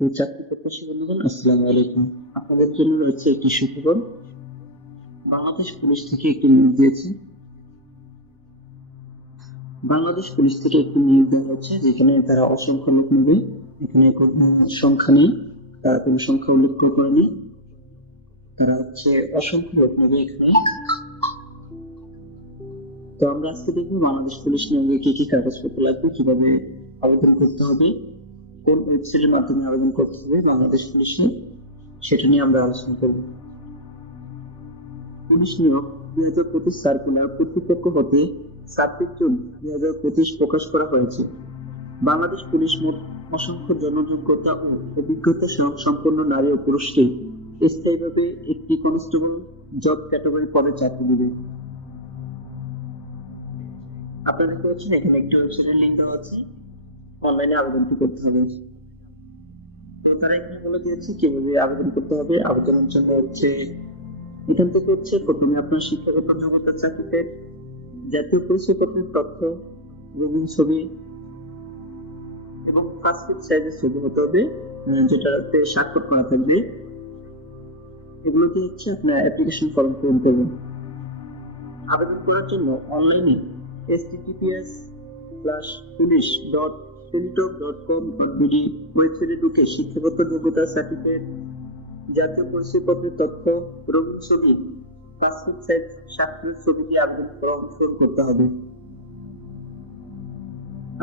তো চাকরি প্রত্যাশী বন্ধুগণ আসসালামু আলাইকুম। আপনাদের জন্য রয়েছে একটি সুখবর। বাংলাদেশ পুলিশ থেকে একটি নিয়োগ দিয়েছে। বাংলাদেশ পুলিশ থেকে একটি নিয়োগ দেওয়া হচ্ছে যেখানে তারা অসংখ্য লোক নেবে। এখানে সংখ্যা নেই। তারা কোনো সংখ্যা উল্লেখ করেনি। তারা হচ্ছে অসংখ্য লোক নেবে এখানে। তো আমরা আজকে দেখব বাংলাদেশ পুলিশ নিয়োগে কি কি কাগজপত্র লাগবে, কীভাবে আবেদন করতে হবে। কোন ওয়েবসাইটের মাধ্যমে আবেদন করতে হবে, বাংলাদেশ পুলিশে সেটা নিয়ে আমরা আলোচনা করব। পুলিশ নিয়োগ দুই হাজার পঁচিশ সার্কুলার কর্তৃপক্ষ হতে ছাব্বিশ জুন দুই হাজার পঁচিশ প্রকাশ করা হয়েছে। বাংলাদেশ পুলিশ মোট অসংখ্য জনযোগ্যতা ও অভিজ্ঞতা সহ সম্পন্ন নারী ও পুরুষকে স্থায়ীভাবে একটি কনস্টেবল জব ক্যাটাগরি পদে চাকরি দেবে। আপনারা দেখতে পাচ্ছেন এখানে একটি ওয়েবসাইটের লিঙ্ক দেওয়া আছে। অনলাইনে আবেদনটি করতে হবে? তারা এখানে বলে দিয়েছে কীভাবে আবেদন করতে হবে। আবেদনের জন্য হচ্ছে এখান থেকে হচ্ছে প্রথমে আপনার শিক্ষাগত যোগ্যতা, চাকরিতে জাতীয় পরিচয়পত্রের তথ্য, রঙিন ছবি এবং পাসপোর্ট সাইজের ছবি হতে হবে যেটাতে স্বাক্ষর করা থাকবে। এগুলোকে হচ্ছে আপনার অ্যাপ্লিকেশন ফর্ম পূরণ করবেন আবেদন করার জন্য অনলাইনে https স্ল্যাশ পুলিশ ডট ওয়েবসাইটে ঢুকে শিক্ষাগত যোগ্যতা সার্টিফিকেট জাতীয় পরিচয়পত্রের তথ্য রঙিন ছবি পাসপোর্ট সাইজ স্বাক্ষরের ছবি দিয়ে পূরণ করতে হবে।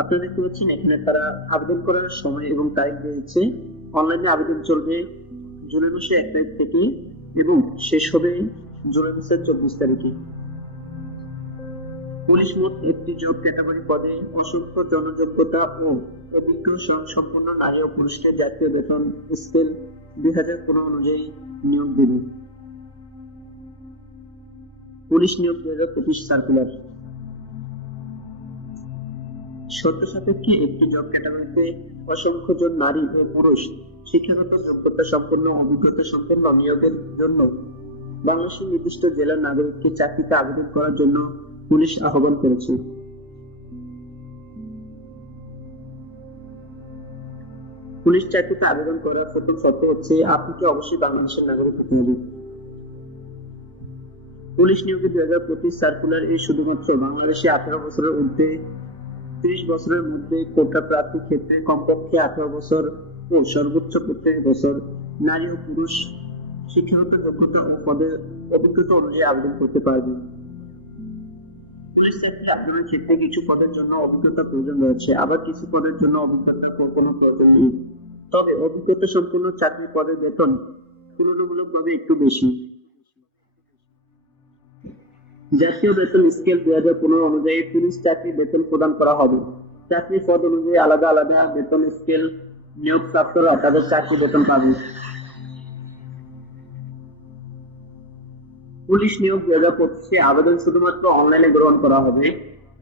আপনারা দেখতে পাচ্ছেন, এখানে তারা আবেদন করার সময় এবং তারিখ দিয়েছে। অনলাইনে আবেদন চলবে জুলাই মাসে এক তারিখ থেকে এবং শেষ হবে জুলাই মাসের চব্বিশ তারিখে। পুলিশ মোট একটি জব ক্যাটাগরি পদে অসংখ্য জনযোগ্যতা ও অভিজ্ঞ সম্পন্ন নারী ও পুরুষকে জাতীয় বেতন স্কেল দুই হাজার পনেরো অনুযায়ী নিয়োগ দেবে। পুলিশ নিয়োগ দুই হাজার পঁচিশ সার্কুলার শর্ত সাপেক্ষে একটি জব ক্যাটাগরিতে অসংখ্য জন নারী ও পুরুষ শিক্ষাগত যোগ্যতা সম্পন্ন অভিজ্ঞতা সম্পন্ন নিয়োগের জন্য বাংলাদেশের নির্দিষ্ট জেলার নাগরিককে চাকরিতে আবেদন করার জন্য পুলিশ আহ্বান করেছে। পুলিশ চাকরিতে আবেদন করার প্রথম শর্ত হচ্ছে আপনাকে অবশ্যই বাংলাদেশের নাগরিক হতে হবে? পুলিশ নিয়োগে দুই হাজার পঁচিশ সার্কুলার এই শুধুমাত্র বাংলাদেশে আঠারো বছরের ঊর্ধ্বে, ত্রিশ বছরের মধ্যে কোটা প্রার্থীর ক্ষেত্রে কমপক্ষে আঠারো বছর ও সর্বোচ্চ প্রত্যেক বছর নারী ও পুরুষ শিক্ষাগত যোগ্যতা ও পদের অভিজ্ঞতা অনুযায়ী আবেদন করতে পারবে। পুলিশ চাকরি আপনার ক্ষেত্রে কিছু পদের জন্য অভিজ্ঞতা প্রয়োজন রয়েছে। আবার কিছু পদের জন্য অভিজ্ঞতা কোনো প্রয়োজন নেই। তবে অভিজ্ঞতা সম্পূর্ণ চাকরি পদের বেতন তুলনামূলকভাবে একটু বেশি। জাতীয় বেতন স্কেল দুই হাজার পনেরো অনুযায়ী পুলিশ চাকরি বেতন প্রদান করা হবে। চাকরি পদ অনুযায়ী আলাদা আলাদা বেতন স্কেল নিয়োগ প্রাপ্তরা তাদের চাকরি বেতন পাবে। পুলিশ নিয়োগ দুই হাজার পঁচিশে আবেদন শুধুমাত্র অনলাইনে গ্রহণ করা হবে।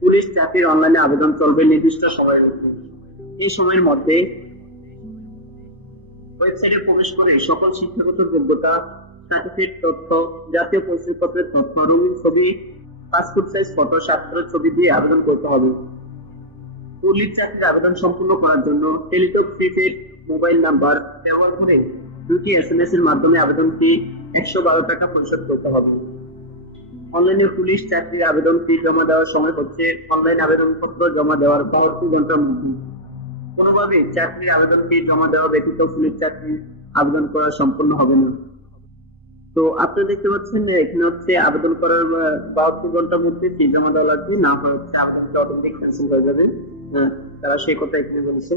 পুলিশ চাকরির অনলাইনে আবেদন চলবে নির্দিষ্ট সময়ের মধ্যে। এই সময়ের মধ্যে ওয়েবসাইটে প্রবেশ করে সকল শিক্ষাগত যোগ্যতা সার্টিফিকেট তথ্য, জাতীয় পরিচয়পত্রের তথ্য, রঙিন ছবি পাসপোর্ট সাইজ ফটো স্বাক্ষরের ছবি দিয়ে আবেদন করতে হবে। পুলিশ চাকরির আবেদন সম্পূর্ণ করার জন্য টেলিটক প্রিপেড মোবাইল নাম্বার ব্যবহার করে দুটি এস এর মাধ্যমে আবেদনটি একশো বারো টাকা পরিশোধ করতে হবে। অনলাইনে পুলিশ চাকরির আবেদন ফি জমা দেওয়ার সময় হচ্ছে অনলাইন আবেদনপত্র জমা দেওয়ার বাহাত্তর ঘণ্টার মধ্যে। কোনোভাবে চাকরির আবেদন ফি জমা দেওয়া ব্যতীত পুলিশ চাকরি আবেদন করা সম্পূর্ণ হবে না। তো আপনি দেখতে পাচ্ছেন এখানে হচ্ছে আবেদন করার বাহাত্তর ঘণ্টার মধ্যে ফি জমা দেওয়া লাগবে না হয় হচ্ছে আবেদনটা অটোমেটিক ক্যান্সেল হয়ে যাবে। হ্যাঁ, তারা সেই কথা এখানে বলেছে।